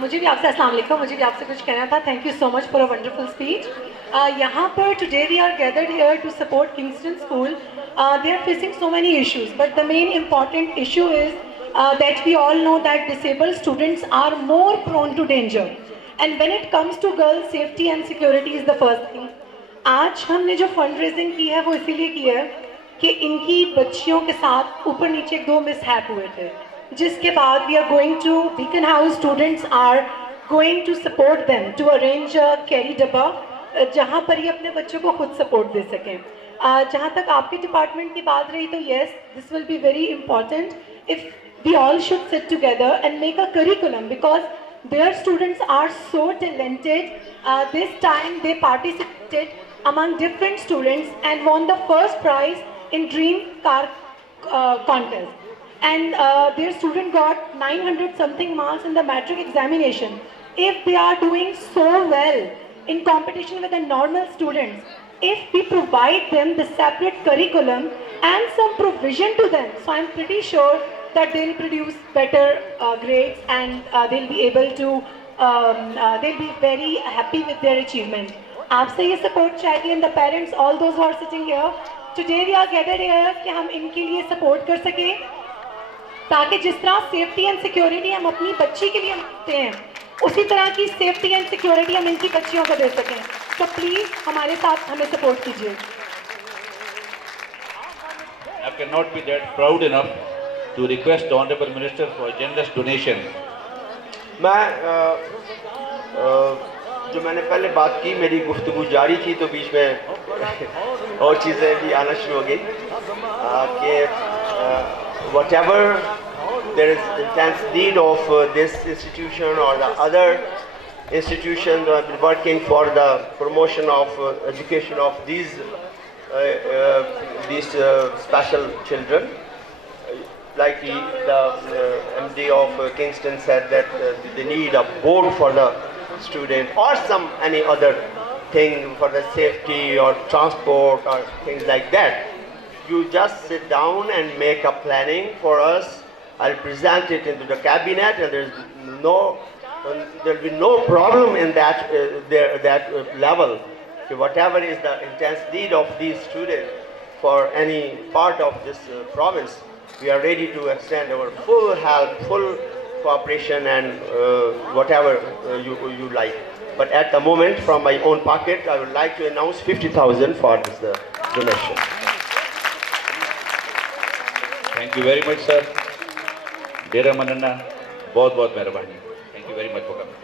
मुझे भी आपसे अस्सलाम वालेकुम, मुझे भी आपसे कुछ कहना था. Thank you so much for a wonderful speech. यहाँ पर today we are gathered here to support Kingston school. They are facing so many issues, but the main important issue is that we all know that disabled students are more prone to danger. And when it comes to girls, safety and security is the first thing. आज हमने जो fund raising की है वो इसीलिए की है कि इनकी बच्चियों के साथ ऊपर नीचे 2 मिसहैप हुए थे, जिसके बाद we are going to Beacon House. Students are going to support them to arrange a carry dabba, जहाँ पर ये अपने बच्चों को खुद सपोर्ट दे सकें. जहाँ तक आपके डिपार्टमेंट की बात रही, तो yes, this will be very important if we all should sit together and make a curriculum, because their students are so talented. This time they participated among different students and won the first prize in dream car contest, and their student got 900 something marks in the matric examination. If they are doing so well in competition with the normal students, if we provide them the separate curriculum and some provision to them, so I'm pretty sure that they'll produce better grades, and they'll be able to they'll be very happy with their achievement. आपसे ये support चाहिए, and the parents, all those who are sitting here today, we are gathered here कि हम इनके लिए support कर सकें, ताकि जिस तरह सेफ्टी एंड सिक्योरिटी हम अपनी बच्ची के लिए मांगते हैं, उसी तरह की सेफ्टी एंड सिक्योरिटी हम इनकी बच्चियों को दे सकें. तो प्लीज हमारे साथ हमें सपोर्ट कीजिए. I cannot be that proud enough to request the Honorable Minister for a generous donation. मैं जो मैंने पहले बात की, मेरी गुफ्तगू जारी थी, तो बीच में और चीज़ें भी आना शुरू हो गई कि whatever there is intense need of this institution or the other institution working for the promotion of education of these special children. Like the MD of Kingston said that they need a board for the student or any other thing for the safety or transport or things like that. You just sit down and make a planning for us. I'll present it into the cabinet, and there'll be no problem in that level. So whatever is the intense need of these students for any part of this province, we are ready to extend our full help, full cooperation, and whatever you like. But at the moment, from my own pocket, I would like to announce 50,000 for this donation. Thank you very much, sir. Dera Manana, बहुत बहुत मेहरबानी. Thank you very much for coming.